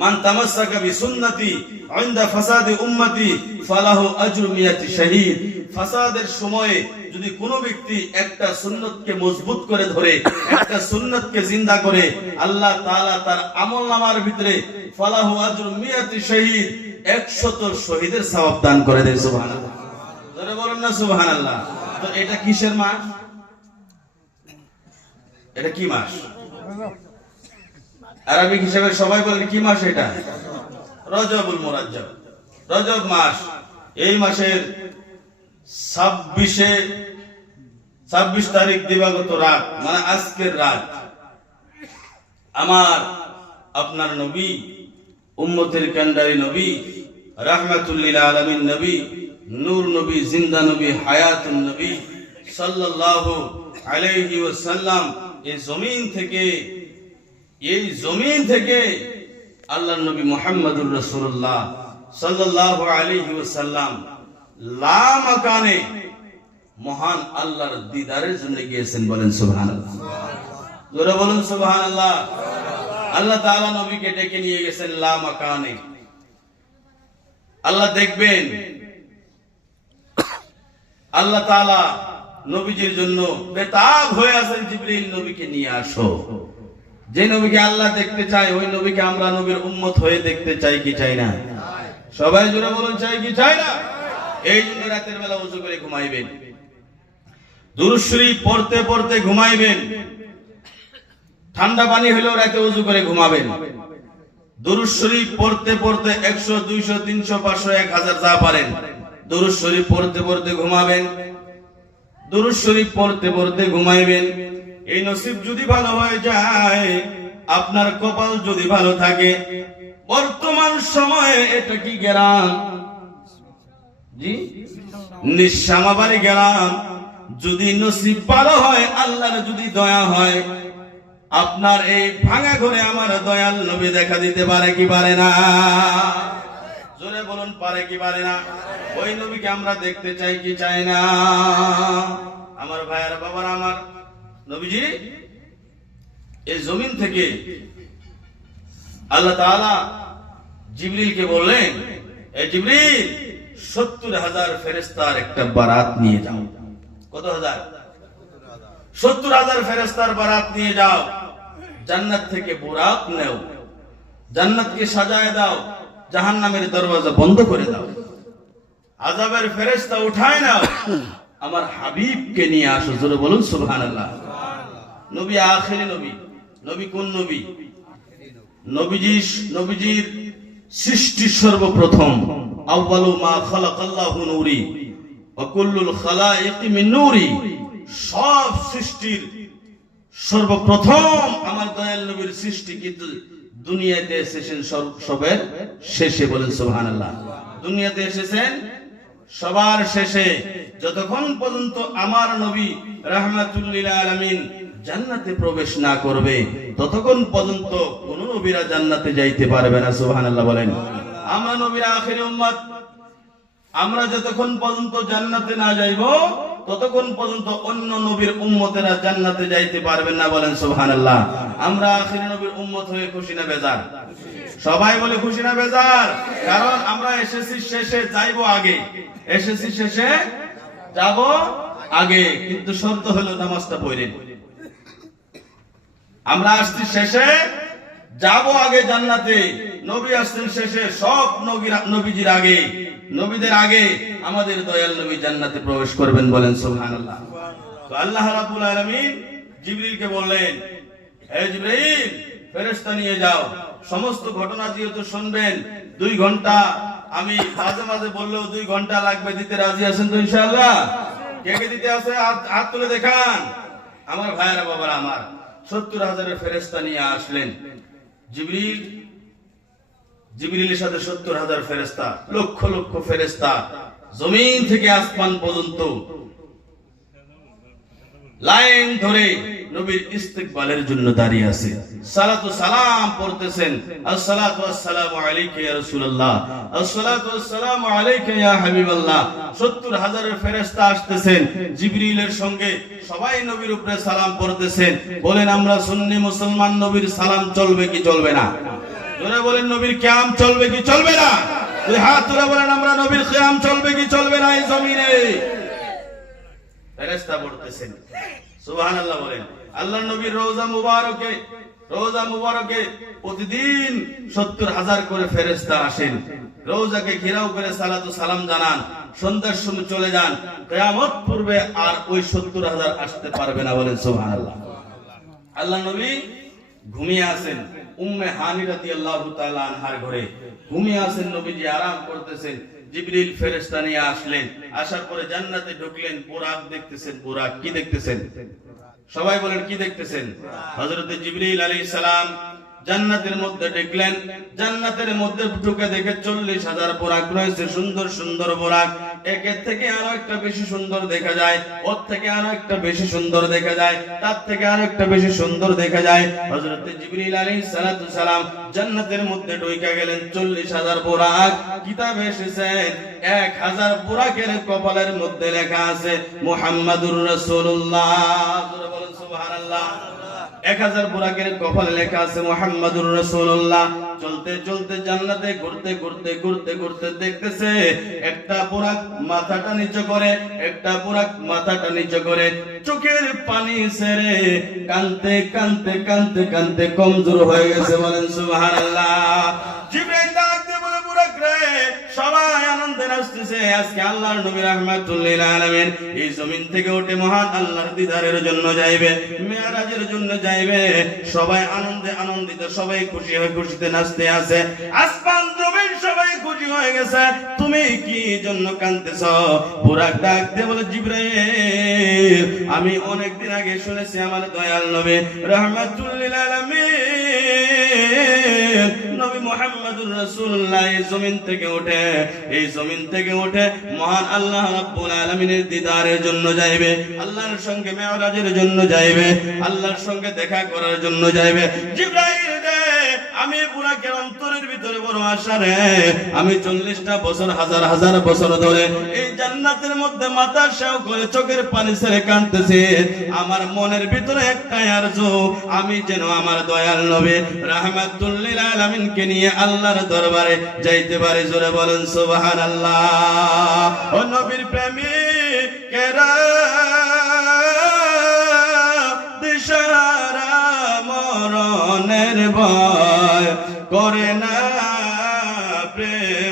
মান তামাসসাকা বিসুন্নতি ইনদা ফাসাদি উম্মতি ফালাহু আজরু মিয়াতি শাহীদ। ফাসাদের সময়ে যদি কোনো ব্যক্তি একটা সুন্নতকে মজবুত করে ধরে, একটা সুন্নতকে জিন্দা করে, আল্লাহ তাআলা তার আমলনামার ভিতরে ফালাহু আজরু মিয়াতি শাহীদ 100 শহীদের সওয়াব দান করে দেন। সুবহানাল্লাহ, জোরে বলুন না সুবহানাল্লাহ। তো এটা কিসের মাস? এটা কি মাস? আরবিক হিসেবে সবাই বলেন কি মাস এটা? রজবুল মুরাজ্জব, রজব মাস। এই মাসের 26 তারিখ দিবাগত রাত, মানে আজকের রাত, আমার আপনার নবী, উম্মতের কান্ডারি নবী, রাহমাতুল লিল আলামিন নবী, নূর নবী, জিন্দা নবী, হায়াতুন নবী সাল্লাল্লাহু আলাইহি ওয়াসাল্লাম এই জমিন থেকে আল্লাহর নবী মুহাম্মদুর রাসূলুল্লাহ সাল্লাল্লাহু আলাইহি ওয়াসাল্লাম লা মাকানে মহান আল্লাহর দিদারের জন্য গিয়েছেন। বলেন সুবহানাল্লাহ, জোরে বলুন সুবহানাল্লাহ। আল্লাহ তাআলা নবীকে ডেকে নিয়ে গেছেন লা মাকানে। আল্লাহ দেখবেন, আল্লাহ তাআলা নবীজির জন্য বেতাব হয়ে আছেন, জিবরিল নবীকে নিয়ে আসো। যে নবীকে আল্লাহ দেখতে চায়, ওই নবীকে আমরা নবীর উম্মত হয়ে দেখতে চাই কি চাই না? সবাই জোরে বলুন, চাই কি চাই না? এই জন্য রাতের বেলা ওযু করে ঘুমাইবেন, দুরূদ শরীফ পড়তে পড়তে ঘুমাইবেন। ঠান্ডা পানি হলেও রাতে ওযু করে ঘুমাবেন। দুরূদ শরীফ পড়তে পড়তে 100, 200, 300, 500, 1000 যা পারেন দুরূদ শরীফ পড়তে পড়তে ঘুমাবেন। দুরূদ শরীফ পড়তে পড়তে ঘুমাইবেন। এই নসিব যদি ভালো হয়ে যায়, আপনার কপাল যদি ভালো থাকে, বর্তমান সময়ে এটা কি গ্রাম? জি, নিঃসামাবাড়ি গ্রাম। যদি নসিব ভালো হয়, আল্লাহর যদি দয়া হয়, আপনার এই ভাঙা ঘরে আমার দয়াল নবী দেখা দিতে পারে কি পারে না? জোরে বলুন, পারে কি পারে না? ওই নবীকে আমরা দেখতে চাই কি চাই না? আমার ভাইয়ের বাবারা, আমার নবীজি এই জমিন থেকে আল্লাহ তাআলা জিবরিলকে বললেন, এ জিবরিল, 70,000 ফেরেশতার একটা বারাত নিয়ে যাও। কত হাজার? 70,000 ফেরেশতার বারাত নিয়ে যাও। জান্নাত থেকে বুরাক নেও, জান্নাতকে সাজায় দাও, জাহান্নামের দরওয়াজা বন্ধ করে দাও, আযাবের ফেরেশতা উঠায় নাও, আমার হাবিবকে নিয়ে আসো। জোরে বলুন সুবহানাল্লাহ। নবী আখিরি নবী। নবী কোন নবী? নবীজির সৃষ্টি সর্বপ্রথম। আউয়ালু মা খালাকাল্লাহু নূরি ওয়া কুল্লুল খালাইকি মিন নূরি। সব সৃষ্টির সর্বপ্রথম আমার দয়াল নবীর সৃষ্টি, কিন্তু দুনিয়াতে এসেছেন সবের শেষে। বলেন সুবহানাল্লাহ। দুনিয়াতে এসেছেন সবার শেষে। যতক্ষণ পর্যন্ত আমার নবী রাহমাতুল লিল আলামিন জান্নাতে প্রবেশ না করবে, ততক্ষণ পর্যন্ত কোন নবীরা জান্নাতে যাইতে পারবে না। সুবহানাল্লাহ বলেন। আমরা নবীর আখিরি উম্মত। আমরা যতক্ষণ পর্যন্ত জান্নাতে না যাইব, ততক্ষণ পর্যন্ত অন্য নবীর উম্মতেরা জান্নাতে যাইতে পারবেন না। বলেন সুবহানাল্লাহ। আমরা আখিরি নবীর উম্মত হয়ে খুশি না বেজার? সবাই বলে খুশি না বেজার? কারণ আমরা এসেছি শেষে, যাইবো আগে। এসেছি শেষে, যাব আগে, কিন্তু শর্ত হলো নামাজটা পড়েন। আমরা আসছি শেষে, যাব আগে জান্নাতে। নবী আসছেন শেষে, সব নবীজির আগে, নবীদের আগে আমাদের দয়াল নবী জান্নাতে প্রবেশ করবেন। বলেন সুবহানাল্লাহ। তো আল্লাহ রাব্বুল আলামিন জিবরিলকে বললেন, হে জিবরিল, ফেরেশতা নিয়ে যাও। সমস্ত ঘটনা যেহেতু শুনবেন, 2 ঘন্টা, আমি মাঝে মাঝে বললেও 2 ঘন্টা লাগবে, দিতে রাজি আছেন তো ইনশাআল্লাহ? কে কে দিতে আছে হাত তুলে দেখান। আমার ভাইয়েরা বাবারা, আমার 70,000 ফেরেশতা নিয়ে আসলেন জিবরিলের সাথে। 70,000 ফেরেশতা, লক্ষ লক্ষ ফেরেশতা জমিন থেকে আসমান পর্যন্ত লাইন ধরে নবীর ইস্তিকবালের জন্য দাঁড়িয়ে আছে। সালাতু সালাম পড়তেছেন। আসসালাতু ওয়াসসালামু আলাইকা ইয়া রাসূলুল্লাহ, আসসালাতু ওয়াসসালামু আলাইকা ইয়া হাবিবাল্লাহ। 70,000 ফেরেশতা আসতেছেন জিবরিলের সঙ্গে, সবাই নবীর উপরে সালাম পড়তেছেন। বলেন, আমরা সুন্নি মুসলমান, নবীর সালাম চলবে কি চলবে না? জোরে বলেন নবীর কিয়াম চলবে কি চলবে না? দুই হাত তুলে বলেন আমরা নবীর কিয়াম চলবে কি চলবে না এই জমিনে? ফেরেশতা পড়তেছেন সুবহানাল্লাহ বলেন। আল্লাহর নবীর রওজা মুবারকে প্রতিদিন 70,000 করে ফেরেশতা আসেন, রওজাকে ঘেরাও করে সালাতু সালাম জানান, সন্ধ্যার সময় চলে যান। কিয়ামত পূর্বে আর ওই 70,000 আসতে পারবে না, বলেন সুবহানাল্লাহ। আল্লাহর নবী ঘুমিয়ে আছেন, উম্মে হানি রাদিয়াল্লাহু তাআলা আনহার ঘরে ঘুমিয়ে আছেন, নবীজি আরাম করতেছেন। জিবরিল ফেরেশতা নিয়ে আসলেন, আসার পরে জান্নাতে ঢুকলেন, বুরাক দেখতেছেন। বুরাক কি দেখতেছেন? সবাই বলেন কি দেখতেছেন? হযরত জিবরিল আলাইহিস সালাম জান্নাতের মধ্যে ঢুকলেন, জান্নাতের মধ্যে ঢুকে দেখে 40,000 বুরাক রয়েছে, সুন্দর সুন্দর বুরাক। একের থেকে আরো একটা বেশি সুন্দর দেখা যায়, ওর থেকে আরো একটা বেশি সুন্দর দেখা যায়, তার থেকে আরো একটা বেশি সুন্দর দেখা যায়। হযরত জিবরিল আলাইহিস সালাতু সালাম জান্নাতের মধ্যে ঢুকে গেলেন। 40,000 বুরাক, কিতাবে এসেছে 1,000 বুরাকের কপালের মধ্যে লেখা আছে মুহাম্মাদুর রাসূলুল্লাহ। বলেন সুবহানাল্লাহ। 1,000 বুরাকের কপালে লেখা আছে মুহাম্মাদুর রাসূলুল্লাহ। চলতে চলতে জান্নাতে ঘুরতে ঘুরতে ঘুরতে ঘুরতে দেখতেছে একটা বুরাক মাথাটা নিচু করে, একটা বুরাক মাথাটা নিচু করে চোখের পানি ছেড়ে কাঁদতে কাঁদতে কাঁদতে কাঁদতে কমজোর হয়ে গেছে, বলেন সুবহানাল্লাহ। জিবরাইল ডাক দিয়ে বলে বুরাক রে, সবাই আনন্দে নাচতেছে, আজকে আল্লাহর নবী রাহমাতুল লিল আলামিন এই জমিন থেকে উঠে মহান আল্লাহর দিদারের জন্য যাইবে, মিরাজের জন্য যাইবে। সবাই আনন্দে আনন্দিত, সবাই খুশি হয়ে খুশিতে নাচতে আছে। আসমান জমিন সবাই খুশি হয়ে গেছে, তুমি কি জন্য কাঁদতেছো? বুরাক ডাক দিয়ে বলে জিবরাইল, আমি অনেকদিন আগে শুনেছি আমার দয়াল নবী রাহমাতুল লিল আলামিন নবী মুহাম্মদুর রাসূলুল্লাহ এই জমিন থেকে উঠে মহান আল্লাহ রাব্বুল আলামিনের দিদারের জন্য যাইবে, আল্লাহর সঙ্গে মেরাজের জন্য যাইবে, আল্লাহর সঙ্গে দেখা করার জন্য যাইবে। জিবরাইল রে, আমি বুরাকের অন্তরের ভিতরে বড় আশা রে, আমি 40টা বছর হাজার হাজার বছর ধরে এই জান্নাতের মধ্যে মাথা শাও করে চোখের পানি ছেড়ে কাঁদতেছি। আমার মনের ভিতরে একটাই আরজু, আমি যেন আমার দয়াল নবী রাহমাতুল লিল আলামিনকে নিয়ে আল্লাহর দরবারে যাইতে পারি। জোরে বলেন সুবহানাল্লাহ। ও নবীর প্রেমিকেরা দিশারা মরণের ভয় করে না, প্রেম